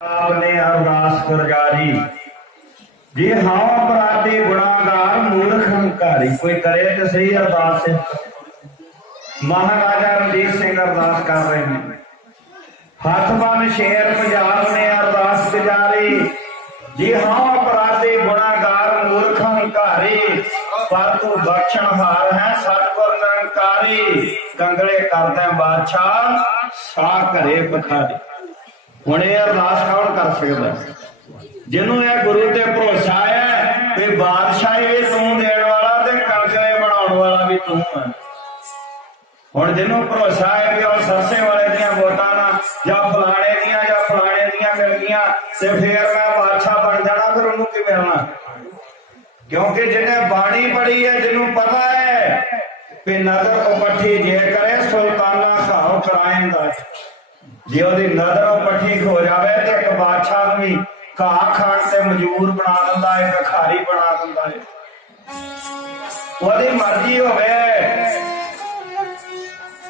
ਆਪ ਨੇ ਅਰਦਾਸ ਗੁਰਜਾਰੀ ਜੇ ਹਾਂ ਅਪਰਾਧੀ ਗੁਨਾਹਗਾਰ, ਮੂਰਖ ਹੰਕਾਰੀ, ਕੋਈ ਕਰੇ ਤੇ ਸਹੀ ਅਰਦਾਸ ਮਹਾਰਾਜਾ ਰਣਜੀਤ ਸਿੰਘ ਅਰਦਾਸ ਕਰ ਰਹੇ ਨੇ। ਹੱਥ ਬੰਨ ਸ਼ੇਰ ਪੰਜਾਬ ਨੇ ਅਰਦਾਸ ਗੁਜਾਰੀ। ਜੇ ਹਾਂ ਅਪਰਾਧੀ ਗੁਨਾਹਗਾਰ, ਮੂਰਖ ਹੰਕਾਰੀ, ਪਰ ਤੂੰ ਬਖਸ਼ਣਹਾਰ ਹੈ ਸਤਿਗੁਰ ਨਿਰੰਕਾਰੀ। ਕੰਗਲੇ ਕਰਦਾ ਬਾਦਸ਼ਾਹ ਸਾ ਘਰੇ ਪਖਾਰੀ। ਹੁਣ ਇਹ ਅਰਦਾਸ ਕੌਣ ਕਰ ਸਕਦਾ? ਜਿਹਨੂੰ ਇਹ ਗੁਰੂ ਤੇ ਭਰੋਸਾ ਹੈ ਕਿ ਬਾਦਸ਼ਾਹੀ ਵੀ ਤੂੰ ਦੇਣ ਵਾਲਾ ਤੇ ਕੰਗਲੇ ਬਣਾਉਣ ਵਾਲਾ ਵੀ ਤੂੰ ਹੈ। ਹੁਣ ਜਿਹਨੂੰ ਭਰੋਸਾ ਹੈ ਕਿ ਉਹ ਸਰਸੇ ਵਾਲੇ ਦੀਆਂ ਵੋਟਾਂ ਨਾ ਜਾਂ ਫਲਾਣੇ ਦੀਆਂ ਜਾਂ ਫਲਾਣੇ ਦੀਆਂ ਮਿਲ ਗਈਆਂ ਤੇ ਫੇਰ ਮੈਂ ਬਾਦਸ਼ਾਹ ਬਣ ਜਾਣਾ, ਫਿਰ ਉਹਨੂੰ ਕੀ ਮਿਲਣਾ ਕਿਉਂਕਿ ਜਿਹਨੇ ਬਾਣੀ ਪੜੀ ਹੈ, ਜਿਹਨੂੰ ਪਤਾ ਹੈ ਕਿ ਨਦਰ ਉਪੱਠੀ ਜੇ ਕਰੇ ਸੁਲਤਾਨਾ ਘਾਉ ਕਰਾਏਂਦਾ ਜੇ ਉਹਦੀ ਨਦਰ ਉਪੱਠੀ ਹੋ ਜਾਵੇ ਤੇ ਇੱਕ ਬਾਦਸ਼ਾਹ ਨੂੰ ਵੀ ਘਾਹ ਖਾਣ ਤੇ ਮਜਬੂਰ ਬਣਾ ਦਿੰਦਾ ਹੈ ਭਿਖਾਰੀ ਬਣਾ ਦਿੰਦਾ ਹੈ। ਉਹਦੀ ਮਰਜ਼ੀ ਹੋਵੇ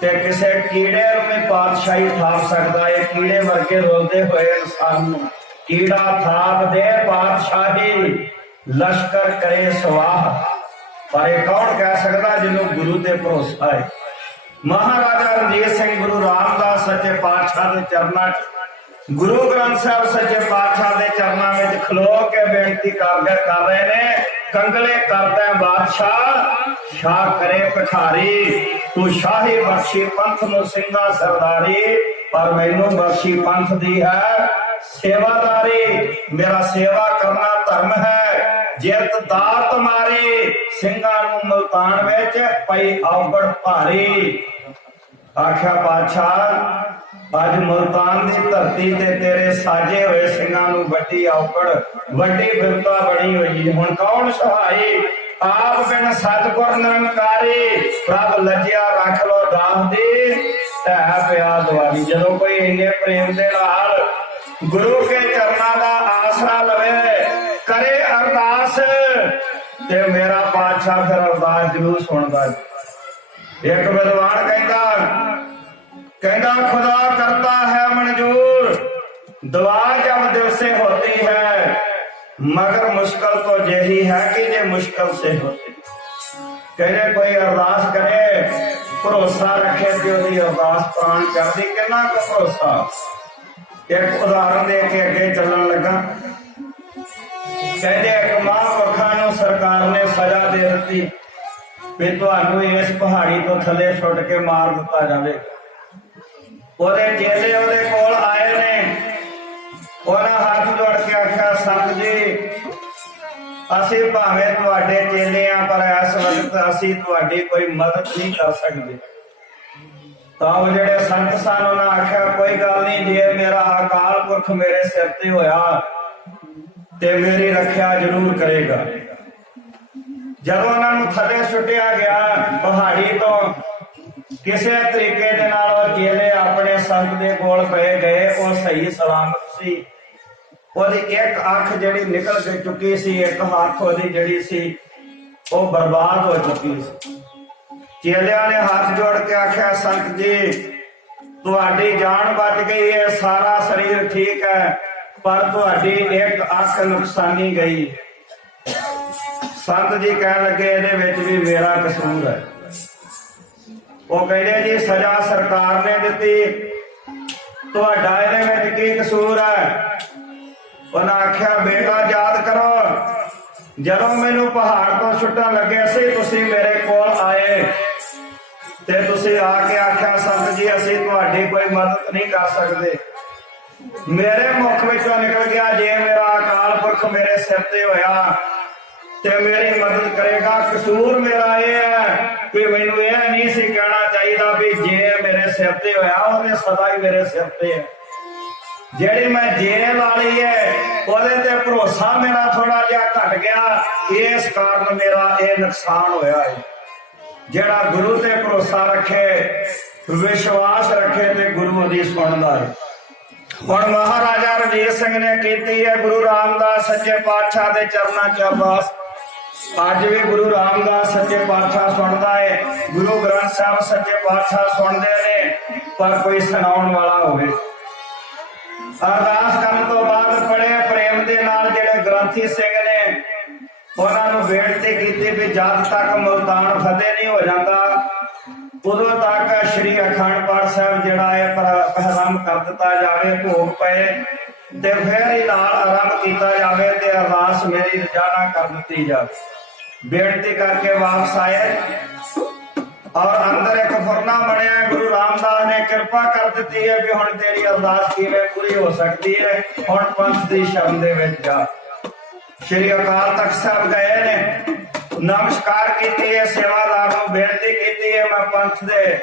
ਤੇ ਕਿਸੇ ਕੀੜੇ ਨੂੰ ਵੀ ਪਾਤਸ਼ਾਹੀ ਥਾਪ ਸਕਦਾ ਹੈ। ਕੀੜੇ ਵਰਗੇ ਰੋਲਦੇ ਹੋਏ ਇਨਸਾਨ ਨੂੰ ਕੀੜਾ ਥਾਪ ਦੇ ਪਾਤਸ਼ਾਹੀ ਲਸ਼ਕਰ ਕਰੇ ਸਵਾਹ। ਪਰ ਇਹ ਕੌਣ ਕਹਿ ਸਕਦਾ ਜਿਹਨੂੰ ਗੁਰੂ ਤੇ ਭਰੋਸਾ ਹੈ? ਮਹਾਰਾਜਾ ਰਣਜੀਤ ਸਿੰਘ ਗੁਰੂ ਰਾਮਦਾਸ ਸੱਚੇ ਪਾਤਸ਼ਾਹ ਦੇ ਚਰਨਾਂ 'ਚ, ਗੁਰੂ ਗ੍ਰੰਥ ਸਾਹਿਬ ਸੱਚੇ ਪਾਤਸ਼ਾਹ ਦੇ ਚਰਨਾਂ ਵਿੱਚ ਖਲੋ ਕੇ ਬੇਨਤੀ ਕਰਦੇ ਕਰ ਰਹੇ ਨੇ, ਕੰਗਲੇ ਕਰਦਾ ਬਾਦਸ਼ਾਹ, ਸ਼ਾਹ ਕਰੇ ਭਖਾਰੀ ਤੂੰ ਸ਼ਾਹੀ ਬਖਸ਼ੀ ਪੰਥ ਨੂੰ ਸਿੰਘਾ ਸਰਦਾਰੀ, ਪਰ ਮੈਨੂੰ ਬਖਸ਼ੀ ਪੰਥ ਦੀ ਹੈ ਸੇਵਾਦਾਰੀ, ਮੇਰਾ ਸੇਵਾ ਕਰਨਾ ਧਰਮ ਹੈ। ਜਿਤ ਦਾਤ ਮਾਰੀ, ਸਿੰਘਾਂ ਨੂੰ ਮਲਤਾਨ ਵਿੱਚ ਪਈ ਔਗੜ ਭਾਰੀ। ਆਖਿਆ ਪਾਤਸ਼ਾਹ ਅੱਜ ਮਲਤਾਨ ਦੀ ਧਰਤੀ ਤੇ ਤੇਰੇ ਸਾਜੇ ਹੋਏ ਸਿੰਘਾਂ ਨੂੰ ਵੱਡੀ ਔਕੜ ਵੱਡੀ ਬਿਰਤਾ ਬਣੀ ਹੋਈ ਹੁਣ ਕੌਣ ਸਹਾਈ? ਆਪ ਬਿਨ ਸਤਿਗੁਰ ਨਿਰੰਕਾਰੀ, ਪ੍ਰਭ ਲੱਜਿਆ ਰੱਖ ਲੋ ਦਾਸ ਦੀ ਹੈ ਪਿਆ ਦਵਾਰੀ ਜਦੋਂ ਕੋਈ ਇੰਨੇ ਪ੍ਰੇਮ ਦੇ ਨਾਲ ਗੁਰੂ ਕੇ ਚਰਨਾਂ ਦਾ ਆਸਰਾ ਲਵੇ ਅਰਦਾਸ ਤੇ ਮੇਰਾ ਬਾਦਸ਼ਾਹ ਫਿਰ ਅਰਦਾਸ ਜ਼ਰੂਰ ਸੁਣਦਾ ਇੱਕ ਵਿਦਵਾਨ ਕਹਿੰਦਾ ਕਹਿੰਦਾ, ਖੁਦਾ ਕਰਤਾ ਹੈ ਮਨਜ਼ੂਰ। ਦੁਆ ਜਬ ਦਿਵਸੇ ਹੋਤੀ ਹੈ, ਮਗਰ ਮੁਸ਼ਕਲ ਤੋਂ ਜਹੀ ਹੈ ਕਿ ਜੇ ਮੁਸ਼ਕਲ ਸੇ ਹੋਤੀ। ਕਹਿੰਦੇ, ਕੋਈ ਅਰਦਾਸ ਕਰੇ, ਭਰੋਸਾ ਰੱਖੇ ਕਿ ਉਹਦੀ ਅਰਦਾਸ ਪ੍ਰਾਨ ਕਰਦੀ। ਕਿੰਨਾ ਕੁ ਭਰੋਸਾ? ਇੱਕ ਉਦਾਹਰਨ ਦੇ ਕੇ ਅੱਗੇ ਚੱਲਣ ਲੱਗਾ। ਕਹਿੰਦੇ ਇੱਕ ਮਹਾਂਪੁਰਖਾਂ ਨੂੰ ਸਰਕਾਰ ਨੇ ਸਜ਼ਾ ਦੇ ਦਿੱਤੀ ਵੀ ਤੁਹਾਨੂੰ ਇਸ ਪਹਾੜੀ ਤੋਂ ਥੱਲੇ ਸੁੱਟ ਕੇ ਮਾਰ ਦਿੱਤਾ ਜਾਵੇ। ਉਹਦੇ ਚੇਲੇ ਉਹਦੇ ਕੋਲ ਆਏ ਨੇ। ਉਹਨਾਂ ਹੱਥ ਜੋੜ ਕੇ ਆਖਿਆ, ਸੰਤ ਜੀ, ਅਸੀਂ ਭਾਵੇਂ ਤੁਹਾਡੇ ਚੇਲੇ ਆ, ਪਰ ਇਸ ਵਕਤ ਅਸੀਂ ਤੁਹਾਡੀ ਕੋਈ ਮਦਦ ਨਹੀਂ ਕਰ ਸਕਦੇ। ਤਾਂ ਉਹ ਜਿਹੜੇ ਸੰਤ ਸਨ, ਉਹਨਾਂ ਆਖਿਆ, ਕੋਈ ਗੱਲ ਨਹੀਂ, ਜੇ ਮੇਰਾ ਅਕਾਲ ਪੁਰਖ ਮੇਰੇ ਸਿਰ ਤੇ ਹੋਇਆ ਤੇ ਮੇਰੀ ਰੱਖਿਆ ਜ਼ਰੂਰ ਕਰੇਗਾ। ਜਦੋਂ ਉਹਨਾਂ ਨੂੰ ਥੱਲੇ ਸੁੱਟਿਆ ਗਿਆ ਪਹਾੜੀ ਤੋਂ, ਕਿਸੇ ਤਰੀਕੇ ਦੇ ਨਾਲ ਉਹ ਚੇਲੇ ਆਪਣੇ ਸੰਤ ਦੇ ਕੋਲ ਪਏ ਗਏ, ਉਹ ਸਹੀ ਸਲਾਮਤ ਸੀ। ਉਹਦੀ ਇੱਕ ਅੱਖ ਜਿਹੜੀ ਨਿਕਲ ਕੇ ਚੁੱਕੀ ਸੀ, ਇੱਕ ਹੱਥ ਉਹਦੀ ਜਿਹੜੀ ਸੀ, ਉਹ ਬਰਬਾਦ ਹੋ ਚੁੱਕੀ ਸੀ। ਚੇਲਿਆਂ ਨੇ ਹੱਥ ਜੋੜ ਕੇ ਆਖਿਆ, ਸੰਤ ਜੀ, ਤੁਹਾਡੀ ਜਾਨ ਬਚ ਗਈ ਹੈ ਸਾਰਾ ਸਰੀਰ ਠੀਕ ਹੈ। ਪਰ ਤੁਹਾਡੀ ਇੱਕ ਅੱਖ ਨੁਕਸਾਨੀ ਗਈ। ਸੰਤ ਜੀ ਕਹਿਣ ਲੱਗੇ, ਇਹਦੇ ਵਿੱਚ ਵੀ ਮੇਰਾ ਕਸੂਰ ਹੈ। ਉਹ ਕਹਿੰਦੇ, ਜੀ, ਸਜ਼ਾ ਸਰਕਾਰ ਨੇ ਦਿੱਤੀ। ਤੁਹਾਡਾ ਇਹਦੇ ਵਿੱਚ ਕੀ ਕਸੂਰ ਹੈ? ਉਹਨਾਂ ਆਖਿਆ, ਬੇਟਾ, ਯਾਦ ਕਰੋ, ਜਦੋਂ ਮੈਨੂੰ ਪਹਾੜ ਤੋਂ ਛੁੱਟਣ ਲੱਗੇ ਸੀ, ਤੁਸੀਂ ਮੇਰੇ ਕੋਲ ਆਏ। ਤੇ ਤੁਸੀਂ ਆ ਕੇ ਆਖਿਆ, ਸੰਤ ਜੀ, ਅਸੀਂ ਤੁਹਾਡੀ ਕੋਈ ਮਦਦ ਨਹੀਂ ਕਰ ਸਕਦੇ। ਮੇਰੇ ਮੁਖ ਵਿੱਚੋਂ ਨਿਕਲ ਗਿਆ ਜੇ ਮੇਰਾ ਅਕਾਲ ਪੁਰਖ ਮੇਰੇ ਸਿਰ ਤੇ ਹੋਇਆ ਤੇ ਮੇਰੀ ਮਦਦ ਕਰੇਗਾ। ਕਸੂਰ ਮੇਰਾ ਇਹ ਹੈ ਕਿ ਮੈਨੂੰ ਇਹ ਨਹੀਂ ਸੀ ਕਹਿਣਾ ਚਾਹੀਦਾ ਵੀ ਜੇ ਮੇਰੇ ਸਿਰ ਤੇ ਹੋਇਆ ਉਹਦੇ ਸਦਾ ਹੀ ਮੇਰੇ ਸਿਰ ਤੇ ਹੈ। ਜਿਹੜੀ ਮੈਂ ਜੇਲ੍ਹ ਵਾਲੀ ਹੈ, ਉਹਦੇ ਤੇ ਭਰੋਸਾ ਮੇਰਾ ਥੋੜਾ ਜਿਹਾ ਘਟ ਗਿਆ। ਇਸ ਕਾਰਨ ਮੇਰਾ ਇਹ ਨੁਕਸਾਨ ਹੋਇਆ ਹੈ। ਜਿਹੜਾ ਗੁਰੂ ਤੇ ਭਰੋਸਾ ਰੱਖੇ, ਵਿਸ਼ਵਾਸ ਰੱਖੇ ਤੇ ਗੁਰੂ ਦੀ ਸੁਣਦਾ ਹੈ। ਹੁਣ ਮਹਾਰਾਜਾ ਰਣਜੀਤ ਸਿੰਘ ਨੇ ਕੀਤੀ ਹੈ ਗੁਰੂ ਰਾਮਦਾਸ ਸੱਚੇ ਪਾਤਸ਼ਾਹ ਦੇ ਚਰਨਾਂ 'ਚ ਅਰਦਾਸ। ਅੱਜ ਵੀ ਗੁਰੂ ਰਾਮਦਾਸ ਸੱਚੇ ਪਾਤਸ਼ਾਹ ਸੁਣਦਾ ਹੈ ਗੁਰੂ ਗ੍ਰੰਥ ਸਾਹਿਬ ਸੱਚੇ ਪਾਤਸ਼ਾਹ ਸੁਣਦੇ ਨੇ, ਪਰ ਕੋਈ ਸੁਣਾਉਣ ਵਾਲਾ ਹੋਵੇ। ਅਰਦਾਸ ਕਰਨ ਤੋਂ ਬਾਅਦ ਬੜੇ ਪ੍ਰੇਮ ਦੇ ਨਾਲ ਜਿਹੜੇ ਗ੍ਰੰਥੀ ਸਿੰਘ ਨੇ ਉਹਨਾਂ ਨੂੰ ਬੇਨਤੀ ਕੀਤੀ ਵੀ ਜਦ ਤੱਕ ਮੁਲਤਾਨ ਫਤਿਹ ਨਹੀਂ ਹੋ ਜਾਂਦਾ ਉਦੋਂ ਤੱਕ ਸ੍ਰੀ ਅਖੰਡ ਪਾਠ ਸਾਹਿਬ ਜਿਹੜਾ ਹੈ ਪ੍ਰਾਰੰਭ ਕਰ ਦਿੱਤਾ ਜਾਵੇ, ਭੋਗ ਪਏ ਤੇ ਫਿਰ ਹੀ ਨਾਲ ਆਰੰਭ ਕੀਤਾ ਜਾਵੇ ਤੇ ਅਰਦਾਸ ਮੇਰੀ ਰਜਾਨਾ ਕਰ ਦਿੱਤੀ ਜਾਵੇ। ਬੇਨਤੀ ਕਰਕੇ ਵਾਪਸ ਆਏ ਔਰ ਅੰਦਰ ਇੱਕ ਫੁਰਨਾ ਬਣਿਆ ਗੁਰੂ ਰਾਮਦਾਸ ਨੇ ਕਿਰਪਾ ਕਰ ਦਿੱਤੀ ਹੈ ਵੀ ਹੁਣ ਤੇਰੀ ਅਰਦਾਸ ਕਿਵੇਂ ਪੂਰੀ ਹੋ ਸਕਦੀ ਹੈ, ਹੁਣ ਪੰਥ ਦੀ ਸ਼ਰਨ ਦੇ ਵਿੱਚ ਜਾ। ਸ਼੍ਰੀ ਅਕਾਲ ਤਖਤ ਸਾਹਿਬ ਗਏ ਨੇ। ਨਮਸਕਾਰ ਕੀਤੀ ਹੈ ਸੇਵਾਦਾਰ ਨੂੰ ਬੇਨਤੀ ਕੀਤੀ ਹੈ, ਮੈਂ ਪੰਥ ਦੇ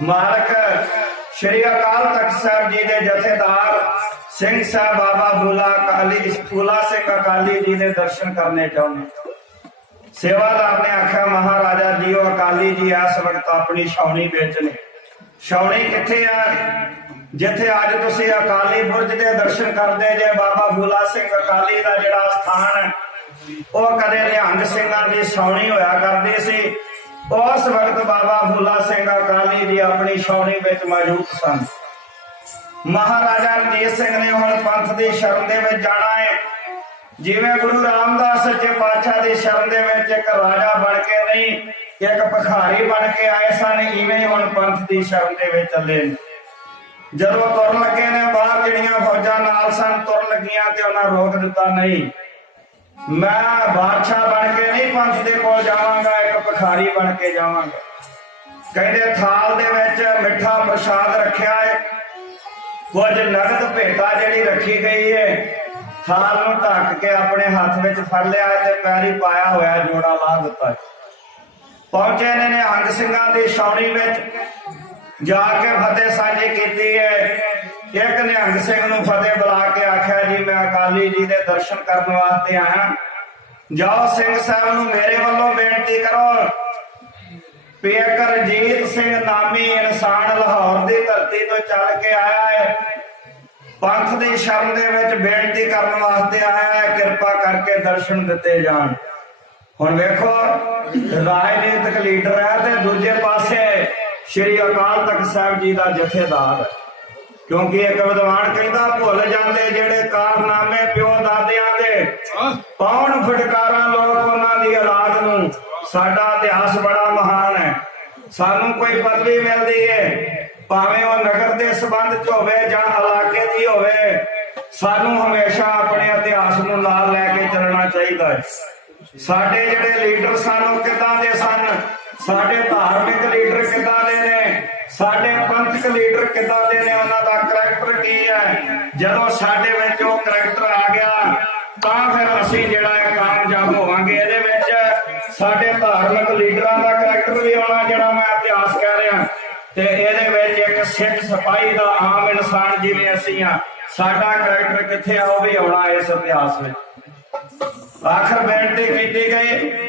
ਮਾਲਕ ਸ਼੍ਰੀ ਅਕਾਲ ਤਖਤ ਸਾਹਿਬ ਜੀ ਦੇ ਜਥੇਦਾਰ ਸਿੰਘ ਸਾਹਿਬ ਬਾਬਾ ਬੁਲਾ ਅਕਾਲੀ, ਫੂਲਾ ਸਿੰਘ ਅਕਾਲੀ ਜੀ ਦੇ ਦਰਸ਼ਨ ਕਰਨੇ ਚਾਹੁੰਦੇ ਸੇਵਾਦਾਰ ਨੇ ਆਖਿਆ ਮਹਾਰਾਜਾ ਜੀ ਉਹ ਅਕਾਲੀ ਜੀ, ਇਸ ਵਕਤ ਆਪਣੀ ਛਾਉਣੀ ਵਿੱਚ ਨੇ ਛਾਉਣੀ ਕਿੱਥੇ ਆ? ਜਿੱਥੇ ਅੱਜ ਤੁਸੀਂ ਅਕਾਲੀ ਬੁਰਜ ਦੇ ਦਰਸ਼ਨ ਕਰਦੇ ਜੇ, ਬਾਬਾ ਬੂਲਾ ਸਿੰਘ ਅਕਾਲੀ ਦਾ ਜਿਹੜਾ ਸਥਾਨ ਹੈ ਉਹ ਕਦੇ ਨਿਹੰਗ ਸਿੰਘਾਂ ਦੀ ਛਾਉਣੀ ਹੋਇਆ ਕਰਦੀ ਸੀ। ਉਸ ਵਕਤ ਬਾਬਾ ਬੂਲਾ ਸਿੰਘ ਅਕਾਲੀ ਜੀ ਆਪਣੀ ਛਾਉਣੀ ਵਿੱਚ ਮੌਜੂਦ ਸਨ। ਮਹਾਰਾਜਾ ਰਣਜੀਤ ਸਿੰਘ ਨੇ ਹੁਣ ਪੰਥ ਦੀ ਸ਼ਰਨ ਦੇ ਵਿੱਚ ਜਾਣਾ ਹੈ। ਜਿਵੇਂ ਗੁਰੂ ਰਾਮਦਾਸ ਸੱਚੇ ਪਾਤਸ਼ਾਹ ਦੀ ਸ਼ਰਨ ਦੇ ਵਿੱਚ ਇੱਕ ਰਾਜਾ ਬਣ ਕੇ ਨਹੀਂ, ਇੱਕ ਭਖਾਰੀ ਬਣ ਕੇ ਆਏ ਸਨ, ਇਵੇਂ ਹੁਣ ਪੰਥ ਦੀ ਸ਼ਰਨ ਦੇ ਵਿੱਚ ਚੱਲੇ ਜਦੋਂ ਤੁਰਨ ਲੱਗੇ ਨੇ, ਬਾਹਰ ਜਿਹੜੀਆਂ ਫੌਜਾਂ ਨਾਲ ਸਨ, ਤੁਰਨ ਲੱਗੀਆਂ ਤੇ ਉਹਨਾਂ ਰੋਕ ਦਿੱਤਾ ਨਹੀਂ। ਮੈਂ ਬਾਦਸ਼ਾਹ ਬਣ ਕੇ ਨਹੀਂ ਪੰਥ ਦੇ ਕੋਲ ਜਾਵਾਂਗਾ, ਇੱਕ ਭਖਾਰੀ ਬਣ ਕੇ ਜਾਵਾਂਗਾ। ਕਹਿੰਦੇ ਥਾਲ ਦੇ ਵਿੱਚ ਮਿੱਠਾ ਪ੍ਰਸ਼ਾਦ ਰੱਖਿਆ ਹੈ ਕੁਝ ਨਗਦ ਭੇਟਾ ਜਿਹੜੀ ਰੱਖੀ ਗਈ ਹੈ ਥਾਲ ਨੂੰ ਢੱਕ ਕੇ ਆਪਣੇ ਹੱਥ ਵਿੱਚ ਫੜ ਲਿਆ ਤੇ ਪੈਰੀ ਪਾਇਆ ਹੋਇਆ ਜੋੜਾ ਲਾ ਦਿੱਤਾ। ਪਹੁੰਚੇ ਨੇ ਅੰਗ ਸਿੰਘਾਂ ਦੀ ਛਾਉਣੀ ਵਿੱਚ। ਜਾ ਕੇ ਫਤਿਹ ਸਾਂਝੀ ਕੀਤੀ ਹੈ ਇੱਕ ਨਿਹੰਗ ਸਿੰਘ ਨੂੰ ਫਤਿਹ ਬੁਲਾ ਕੇ ਆਖਿਆ, ਜੀ, ਮੈਂ ਅਕਾਲੀ ਜੀ ਦੇ ਦਰਸ਼ਨ ਕਰਨ ਵਾਸਤੇ ਆਇਆ। ਜਾਓ, ਸਿੰਘ ਸਾਹਿਬ ਨੂੰ ਮੇਰੇ ਵੱਲੋਂ ਬੇਨਤੀ ਕਰੋ ਵੀ ਸਿੰਘ ਨਾਮੀ ਇਨਸਾਨ ਲਾਹੌਰ ਦੀ ਧਰਤੀ ਤੋਂ ਚੱਲ ਕੇ ਆਇਆ ਹੈ। ਪੰਥ ਦੀ ਸ਼ਰਨ ਦੇ ਵਿੱਚ ਬੇਨਤੀ ਕਰਨ ਵਾਸਤੇ ਆਇਆ ਹੈ, ਕਿਰਪਾ ਕਰਕੇ ਦਰਸ਼ਨ ਦਿੱਤੇ ਜਾਣ। ਹੁਣ ਵੇਖੋ, ਰਾਜਨੀਤਿਕ ਲੀਡਰ ਹੈ ਤੇ ਦੂਜੇ ਪਾਸੇ ਸ਼੍ਰੀ ਅਕਾਲ ਤਖਤ ਸਾਹਿਬ ਜੀ ਦਾ ਜਥੇਦਾਰ ਹੈ। ਕਿਉਂਕਿ ਇੱਕ ਵਿਦਵਾਨ ਕਹਿੰਦਾ ਭੁੱਲ ਜਾਂਦੇ ਜਿਹੜੇ ਕਾਰਨਾਮੇ ਪਿਓ ਦਾਦਿਆਂ ਦੇ। ਕੌਣ ਫਟਕਾਰਾਂ ਲੋਕ ਉਹਨਾਂ ਦੀ ਔਲਾਦ ਨੂੰ? ਸਾਡਾ ਇਤਿਹਾਸ ਬੜਾ ਮਹਾਨ ਹੈ। ਸਾਨੂੰ ਕੋਈ ਪਦਵੀ ਮਿਲਦੀ ਹੈ ਭਾਵੇਂ ਉਹ ਨਗਰ ਦੇ ਸਬੰਧ ਚ ਹੋਵੇ ਜਾਂ ਇਲਾਕੇ ਦੀ ਹੋਵੇ ਸਾਨੂੰ ਹਮੇਸ਼ਾ ਆਪਣੇ ਇਤਿਹਾਸ ਨੂੰ ਨਾਲ ਲੈ ਕੇ ਚੱਲਣਾ ਚਾਹੀਦਾ ਹੈ ਸਾਡੇ ਜਿਹੜੇ ਲੀਡਰ ਸਨ ਉਹ ਕਿੱਦਾਂ ਦੇ ਸਨ? ਸਾਡੇ ਧਾਰਮਿਕ ਲੀਡਰ ਕਿੱਦਾਂ ਦੇ ਨੇ? ਸਾਡੇ ਪੰਥਕ ਲੀਡਰ ਕਿੱਦਾਂ ਦੇ ਨੇ? ਉਹਨਾਂ ਦਾ ਕਰੈਕਟਰ ਕੀ ਹੈ? ਜਦੋਂ ਸਾਡੇ ਵਿੱਚ ਉਹ ਕਰੈਕਟਰ ਆ ਗਿਆ, ਤਾਂ ਫਿਰ ਅਸੀਂ ਜਿਹੜਾ ਹੈ ਕਾਮਯਾਬ ਹੋਵਾਂਗੇ। ਇਹਦੇ ਵਿੱਚ ਸਾਡੇ ਧਾਰਮਿਕ ਲੀਡਰਾਂ ਦਾ ਕਰੈਕਟਰ ਵੀ ਆਉਣਾ ਜਿਹੜਾ ਮੈਂ ਇਤਿਹਾਸ ਕਹਿ ਰਿਹਾ। ਤੇ ਇਹਦੇ ਵਿੱਚ ਇੱਕ ਸਿੱਖ ਸਿਪਾਹੀ ਦਾ ਆਮ ਇਨਸਾਨ ਜਿਵੇਂ ਅਸੀਂ ਆ, ਸਾਡਾ ਕਰੈਕਟਰ ਕਿੱਥੇ ਆ, ਉਹ ਵੀ ਆਉਣਾ ਇਸ ਇਤਿਹਾਸ ਵਿੱਚ। ਆਖਰ ਬੇਨਤੀ ਕੀਤੀ ਗਈ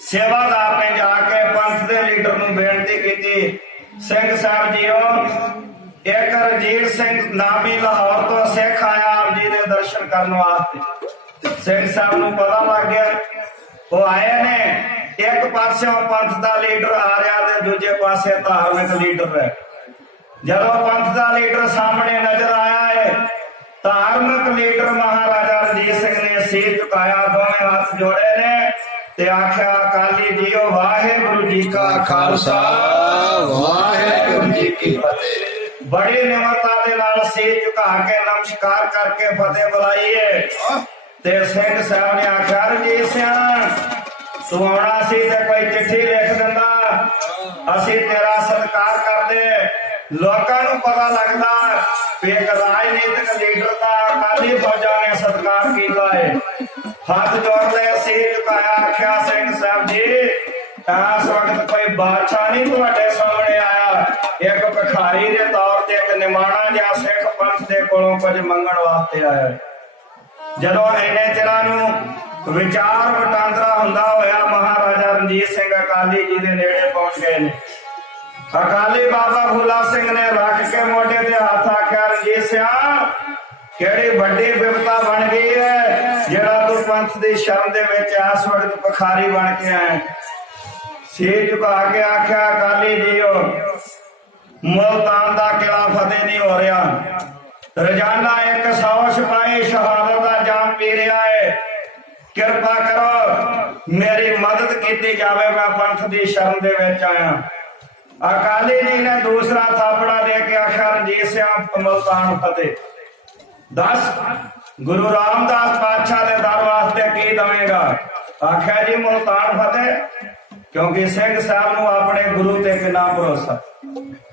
ਸੇਵਾਦਾਰ ਨੇ ਜਾ ਕੇ ਪੰਥ ਦੇ ਲੀਡਰ ਨੂੰ ਬੇਨਤੀ ਕੀਤੀ। ਸਿੰਘ ਸਾਹਿਬ ਜੀਓ ਇੱਕ ਰਜੀਤ ਸਿੰਘ ਨਾਮੀ ਲਾਹੌਰ ਤੋਂ ਸਿੱਖ ਆਇਆ ਆਪ ਜੀ ਦੇ ਦਰਸ਼ਨ ਕਰਨ ਵਾਸਤੇ, ਸਿੰਘ ਸਾਹਿਬ ਨੂੰ ਪਤਾ ਲੱਗ ਗਿਆ, ਉਹ ਆਏ ਨੇ, ਇੱਕ ਪਾਸਿਓਂ ਪੰਥ ਦਾ ਲੀਡਰ ਆ ਰਿਹਾ ਤੇ ਦੂਜੇ ਪਾਸੇ ਧਾਰਮਿਕ ਲੀਡਰ ਹੈ। ਜਦੋਂ ਪੰਥ ਦਾ ਲੀਡਰ ਸਾਹਮਣੇ ਨਜ਼ਰ ਆਇਆ ਹੈ ਧਾਰਮਿਕ ਲੀਡਰ ਮਹਾਰਾਜਾ ਰਣਜੀਤ ਸਿੰਘ ਨੇ ਸਿਰ ਝੁਕਾਇਆ ਦੋਵੇਂ ਹੱਥ ਜੋੜੇ ਨੇ। ਤੇ ਆਖਿਆ ਅਕਾਲੀ ਜੀਓ ਵਾਹਿਗੁਰੂ ਜੀ ਕਾ ਖਾਲਸਾ। ਵਾਹਿਗੁਰੂ ਜੀ ਕੀ ਫਤਿਹ। ਬੜੀ ਨਿਮਰਤਾ ਦੇ ਨਾਲ ਸਿਰ ਝੁਕਾ ਕੇ ਨਮਸਕਾਰ ਕਰਕੇ ਫਤਿਹ ਬੁਲਾਈਏ। ਤੇ ਸਿੰਘ ਸਾਹਿਬ ਨੇ ਆਖਿਆ ਰਣਜੀਤ ਸਿੰਘ ਤੂੰ ਆਉਣਾ ਸੀ ਤੇ ਕੋਈ ਚਿੱਠੀ ਲਿਖ ਦਿੰਦਾ। ਅਸੀਂ ਤੇਰਾ ਸਤਿਕਾਰ ਕਰਦੇ ਲੋਕਾਂ ਨੂੰ ਪਤਾ ਲੱਗਦਾ ਵੀ ਇੱਕ ਰਾਜਨੀਤਿਕ ਲੀਡਰ ਦਾ ਅਕਾਲੀ ਫੌਜਾਂ ਨੇ ਸਤਿਕਾਰ ਕੀਤਾ ਹੈ ਹੱਥ ਜੋੜ ਲਏ ਝੁਕਾਇਆ, ਆਖਿਆ, ਸਿੰਘ ਸਾਹਿਬ ਜੀ, ਇਸ ਵਕਤ ਕੋਈ ਬਾਦਸ਼ਾਹ ਨਹੀਂ ਤੁਹਾਡੇ ਸਾਹਮਣੇ ਆਇਆ। ਇੱਕ ਭਿਖਾਰੀ ਦੇ ਤੌਰ ਤੇ ਇੱਕ ਨਿਮਾਣਾ ਜਿਹਾ ਸਿੱਖ ਪੰਥ ਦੇ ਕੋਲੋਂ ਕੁਝ ਮੰਗਣ ਵਾਸਤੇ ਆਇਆ ਜਦੋਂ ਇੰਨੇ ਚਿਰਾਂ ਨੂੰ ਵਿਚਾਰ ਵਟਾਂਦਰਾ ਹੁੰਦਾ ਹੋਇਆ, ਮਹਾਰਾਜਾ ਰਣਜੀਤ ਸਿੰਘ ਅਕਾਲੀ ਜੀ ਦੇ ਨੇੜੇ ਪਹੁੰਚ ਗਏ ਨੇ। ਅਕਾਲੀ ਬਾਬਾ ਫੂਲਾ ਸਿੰਘ ਨੇ ਰੱਖ ਕੇ ਮੋਢੇ ਤੇ ਹੱਥ ਆਖਿਆ, ਰਣਜੀਤ ਸਿਆ, ਕਿਹੜੀ ਵੱਡੀ ਬਿਪਤਾ ਬਣ ਗਈ ਹੈ ਜਿਹੜਾ ਤੂੰ ਪੰਥ ਦੀ ਸ਼ਰਨ ਦੇ ਵਿੱਚ ਇਸ ਵਕਤ ਭਖਾਰੀ ਬਣ ਕੇ ਆਇਆ ਸਿਰ ਝੁਕਾ ਕੇ ਆਖਿਆ, ਅਕਾਲੀ ਜੀਓ, ਮੁਲਤਾਨ ਦਾ ਕਿਲਾ ਫਤਿਹ ਨਹੀਂ ਹੋ ਰਿਹਾ। ਰੋਜ਼ਾਨਾ 100 ਸਿਪਾਹੀ ਸ਼ਹਾਦਤ ਦਾ ਜਾਮ ਪੀ ਰਿਹਾ ਹੈ ਕਿਰਪਾ ਕਰੋ, ਮੇਰੀ ਮਦਦ ਕੀਤੀ ਜਾਵੇ, ਮੈਂ ਪੰਥ ਦੀ ਸ਼ਰਨ ਦੇ ਵਿੱਚ ਆਇਆ। ਅਕਾਲੀ ਜੀ ਨੇ ਦੂਸਰਾ ਥਾਪੜਾ ਦੇ ਕੇ ਆਖਿਆ, ਰਣਜੀਤ ਸਿੰਘ ਮਲਤਾਨ ਫਤਿਹ। ਦੱਸ, ਗੁਰੂ ਰਾਮਦਾਸ ਪਾਤਸ਼ਾਹ ਦੇ ਦਰ ਵਾਸਤੇ ਕੀ ਦਵੇਂਗਾ? ਆਖਿਆ ਜੀ ਮਲਤਾਨ ਫਤਿਹ, ਕਿਉਂਕਿ ਸਿੰਘ ਸਾਹਿਬ ਨੂੰ ਆਪਣੇ ਗੁਰੂ ਤੇ ਕਿੰਨਾ ਭਰੋਸਾ।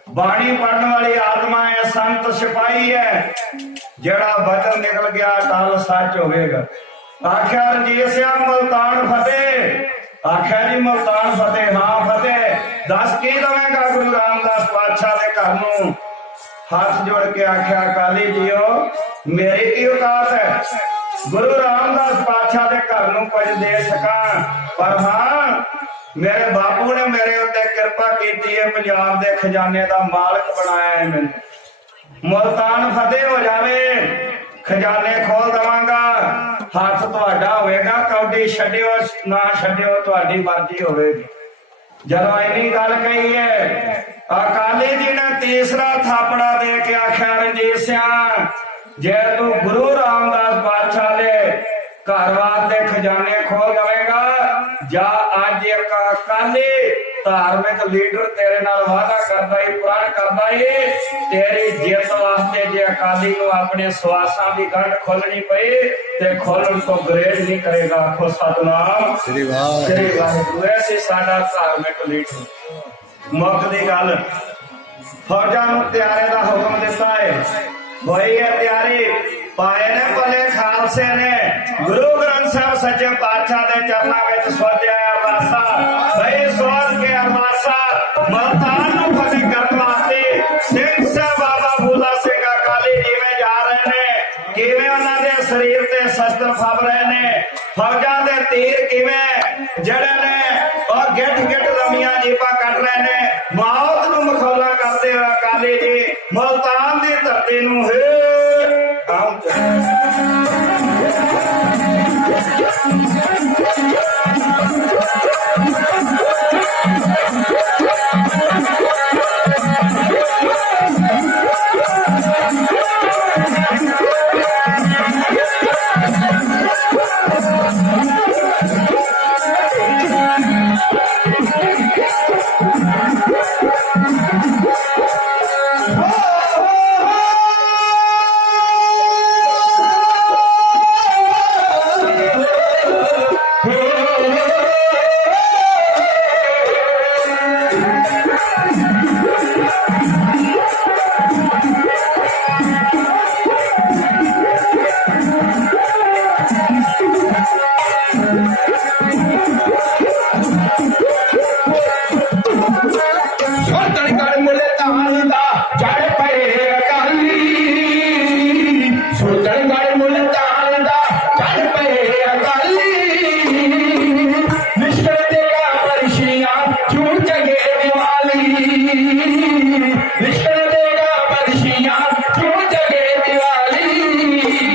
ਬਾਣੀ ਪੜਨ ਵਾਲੀ ਆਤਮਾ ਹੈ ਸੰਤ ਸਿਪਾਹੀ ਹੈ, ਜਿਹੜਾ ਬਚਨ ਨਿਕਲ ਗਿਆ, ਟਲ ਸੱਚ ਹੋਵੇਗਾ। ਆਖਿਆ, ਰਣਜੀਤ ਸਿੰਘ ਮੁਲਤਾਨ ਫਤਿਹ। ਆਖਿਆ ਜੀ ਮਲਤਾਨ ਫਤਿਹ, ਹਾਂ ਫਤਿਹ। ਦੱਸ ਕੀ ਦਵੇਂਗਾ ਗੁਰੂ ਰਾਮਦਾਸ ਪਾਤਸ਼ਾਹ ਦੇ ਘਰ ਨੂੰ? ਹੱਥ ਜੋੜ ਕੇ ਆਖਿਆ ਕਾਲੀ ਜੀਓ, ਮੇਰੀ ਕੀ ਔਕਾਤ ਹੈ? ਗੁਰੂ ਰਾਮਦਾਸ ਪਾਤਸ਼ਾਹ ਦੇ ਘਰ ਨੂੰ ਕੁਝ ਦੇ ਸਕਾਂ। ਪਰ ਹਾਂ, ਮੇਰੇ ਬਾਪੂ ਨੇ ਮੇਰੇ ਉੱਤੇ ਕਿਰਪਾ ਕੀਤੀ ਹੈ, ਪੰਜਾਬ ਦੇ ਖਜ਼ਾਨੇ ਦਾ ਮਾਲਕ ਬਣਾਇਆ ਹੈ ਮੈਨੂੰ। ਮੁਲਤਾਨ ਫਤਿਹ ਹੋ ਜਾਵੇ, ਖਜ਼ਾਨੇ ਖੋਲ ਦਵਾਂਗਾ ਹੱਥ ਤੁਹਾਡਾ ਹੋਵੇਗਾ ਛੱਡਿਓ, ਨਾ ਛੱਡਿਓ, ਤੁਹਾਡੀ ਮਰਜ਼ੀ ਹੋਵੇਗੀ ਜਦੋਂ ਇੰਨੀ ਗੱਲ ਕਹੀ ਹੈ, ਅਕਾਲੀ ਜੀ ਨੇ ਤੀਸਰਾ ਥਾਪੜਾ ਦੇ ਕੇ ਆਖਿਆ, ਰਣਜੀਤ ਸਿਆ ਜੇ ਤੂੰ ਗੁਰੂ ਰਾਮਦਾਸ ਪਾਤਸ਼ਾਹ ਦੇ ਘਰ ਦੇ ਖਜ਼ਾਨੇ ਖੋਲ ਦਵੇਂਗਾ, ਜਾਂ ਅਕਾਲੀ ਧਾਰਮਿਕ ਲੀਡਰ ਤੇਰੇ ਨਾਲ ਵਾਅਦਾ ਕਰਦਾ ਹੀ ਪ੍ਰਣ ਕਰਦਾ ਹੀ ਤੇਰੀ ਜਿੱਤ ਵਾਸਤੇ ਜੇ ਅਕਾਲੀ ਨੂੰ ਆਪਣੇ ਸਵਾਸਾਂ ਦੀ ਗੰਢ ਖੋਲਣੀ ਪਈ ਤੇ ਖੋਲਣ ਤੋਂ ਗਰੇਜ ਨਹੀਂ ਕਰੇਗਾ ਆਖੋ ਸਤਨਾਮ। ਸ੍ਰੀ ਵਾਹਿਗੁਰੂ। ਸ੍ਰੀ ਵਾਹਿਗੁਰੂ ਐਸੀ ਸਾਡਾ ਧਾਰਮਿਕ ਲੀਡਰ। ਮੁੱਖ ਦੀ ਗੱਲ ਫੌਜਾਂ ਨੂੰ ਤਿਆਰੇ ਦਾ ਹੁਕਮ ਦਿੱਤਾ ਹੈ ਹੋਈ ਹੈ ਤਿਆਰੀ ਪਾਏ ਨੇ ਭਲੇ ਖਾਲਸੇ ਨੇ। ਗੁਰੂ ਗ੍ਰੰਥ ਸਾਹਿਬ ਸੱਚੇ ਪਾਤਸ਼ਾਹ ਦੇ ਚਰਨਾਂ ਵਿੱਚ ਸੋਧਿਆ Woo!